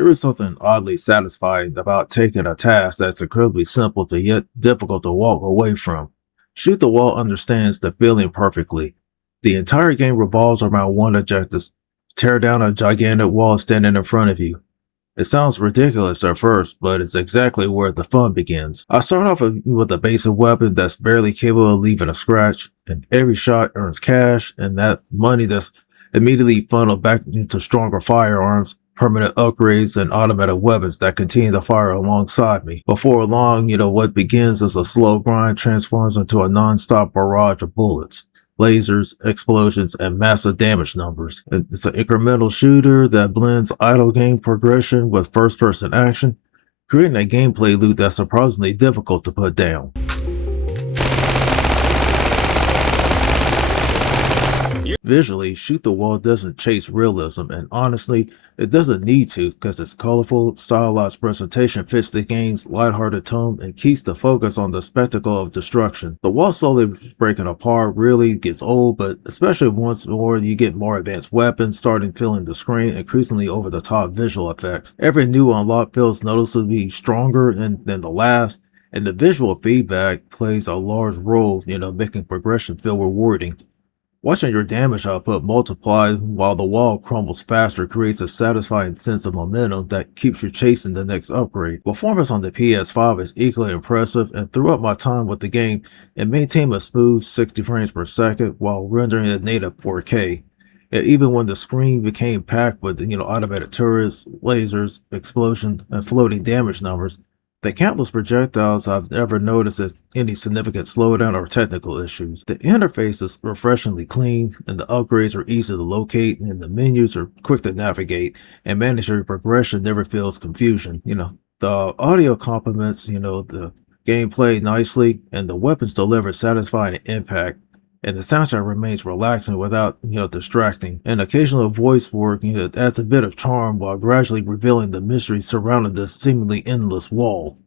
There is something oddly satisfying about taking a task that's incredibly simple to yet difficult to walk away from. Shoot the Wall understands the feeling perfectly. The entire game revolves around one objective: tear down a gigantic wall standing in front of you. It sounds ridiculous at first, but it's exactly where the fun begins. I start off with a basic weapon that's barely capable of leaving a scratch, and every shot earns cash, and that's money that's immediately funneled back into stronger firearms, permanent upgrades, and automatic weapons that continue to fire alongside me. Before long, what begins as a slow grind transforms into a non-stop barrage of bullets, lasers, explosions, and massive damage numbers. It's an incremental shooter that blends idle game progression with first person action, creating a gameplay loop that's surprisingly difficult to put down. Visually, Shoot the Wall doesn't chase realism, and honestly, it doesn't need to because its colorful, stylized presentation fits the game's lighthearted tone and keeps the focus on the spectacle of destruction. The wall slowly breaking apart really gets old, but especially once more you get more advanced weapons, starting filling the screen, increasingly over the top visual effects. Every new unlock feels noticeably stronger than the last, and the visual feedback plays a large role, making progression feel rewarding. Watching your damage output multiply while the wall crumbles faster creates a satisfying sense of momentum that keeps you chasing the next upgrade. Performance on the PS5 is equally impressive, and throughout my time with the game, it maintained a smooth 60 frames per second while rendering at native 4K. And even when the screen became packed with automated turrets, lasers, explosions, and floating damage numbers, the countless projectiles I've ever noticed as any significant slowdown or technical issues. The interface is refreshingly clean, and the upgrades are easy to locate, and the menus are quick to navigate, and managing your progression never feels confusion. The audio complements, the gameplay nicely, and the weapons deliver satisfying impact, and the soundtrack remains relaxing without distracting. And occasional voice work adds a bit of charm while gradually revealing the mystery surrounding this seemingly endless wall.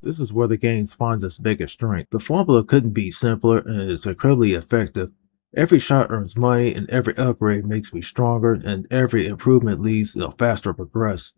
This is where the game finds its biggest strength. The formula couldn't be simpler, and it's incredibly effective. Every shot earns money, and every upgrade makes me stronger, and every improvement leads to faster progress.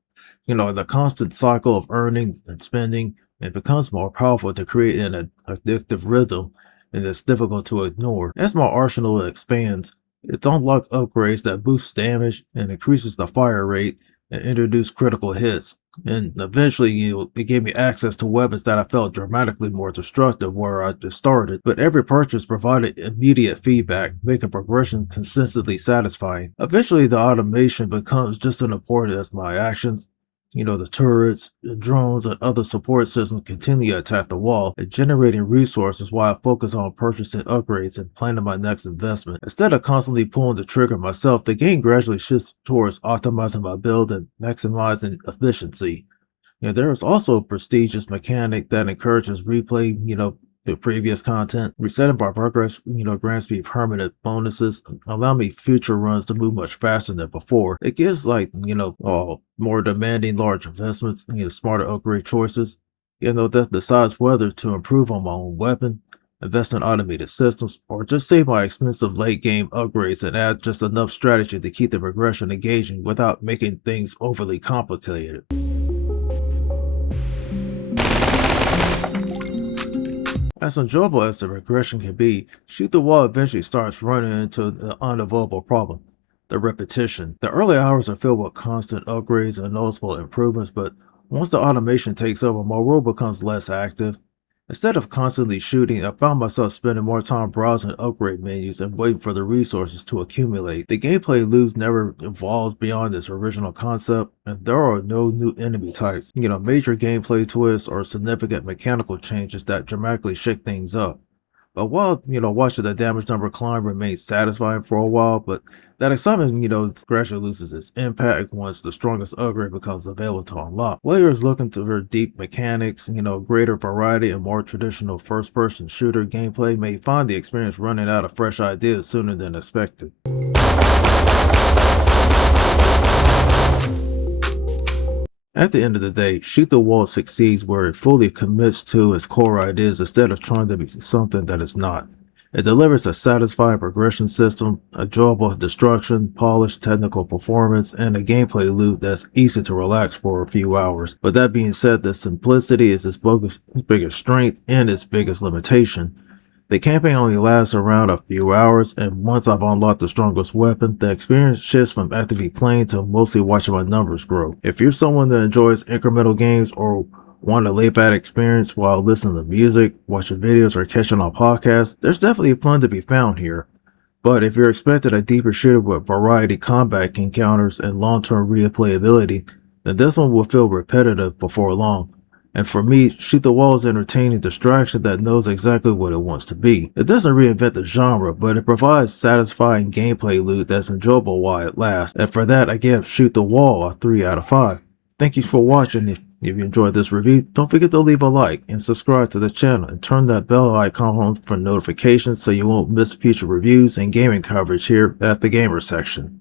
The constant cycle of earnings and spending, it becomes more powerful to create an addictive rhythm, and it's difficult to ignore. As my arsenal expands, it unlocks upgrades that boost damage and increases the fire rate and introduce critical hits. And eventually, it gave me access to weapons that I felt dramatically more destructive where I just started. But every purchase provided immediate feedback, making progression consistently satisfying. Eventually, the automation becomes just as important as my actions. The turrets, the drones, and other support systems continue to attack the wall, and generating resources while I focus on purchasing upgrades and planning my next investment. Instead of constantly pulling the trigger myself, the game gradually shifts towards optimizing my build and maximizing efficiency. There is also a prestigious mechanic that encourages replay, the previous content. Resetting my progress, grants me permanent bonuses, allow me future runs to move much faster than before. It gives more demanding large investments, smarter upgrade choices, that decides whether to improve on my own weapon, invest in automated systems, or just save my expensive late game upgrades and add just enough strategy to keep the progression engaging without making things overly complicated. As enjoyable as the regression can be, Shoot the Wall eventually starts running into the unavoidable problem: the repetition. The early hours are filled with constant upgrades and noticeable improvements, but once the automation takes over, my world becomes less active. Instead of constantly shooting, I found myself spending more time browsing upgrade menus and waiting for the resources to accumulate. The gameplay loops never evolves beyond its original concept, and there are no new enemy types, major gameplay twists, or significant mechanical changes that dramatically shake things up. But while, watching the damage number climb remains satisfying for a while, but that excitement, gradually loses its impact once the strongest upgrade becomes available to unlock. Players looking for deep mechanics, greater variety, and more traditional first-person shooter gameplay may find the experience running out of fresh ideas sooner than expected. At the end of the day, Shoot the Wall succeeds where it fully commits to its core ideas instead of trying to be something that it's not. It delivers a satisfying progression system, enjoyable destruction, polished technical performance, and a gameplay loop that's easy to relax for a few hours. But that being said, the simplicity is its biggest strength and its biggest limitation. The campaign only lasts around a few hours, and once I've unlocked the strongest weapon, the experience shifts from actively playing to mostly watching my numbers grow. If you're someone that enjoys incremental games or want a laid-back experience while listening to music, watching videos, or catching on podcasts, there's definitely fun to be found here. But if you're expecting a deeper shooter with variety combat encounters and long-term replayability, then this one will feel repetitive before long. And for me, Shoot the Wall is an entertaining distraction that knows exactly what it wants to be. It doesn't reinvent the genre, but it provides satisfying gameplay loop that's enjoyable while it lasts. And for that, I give Shoot the Wall a 3 out of 5. Thank you for watching. If you enjoyed this review, don't forget to leave a like and subscribe to the channel and turn that bell icon on for notifications so you won't miss future reviews and gaming coverage here at the Gamer section.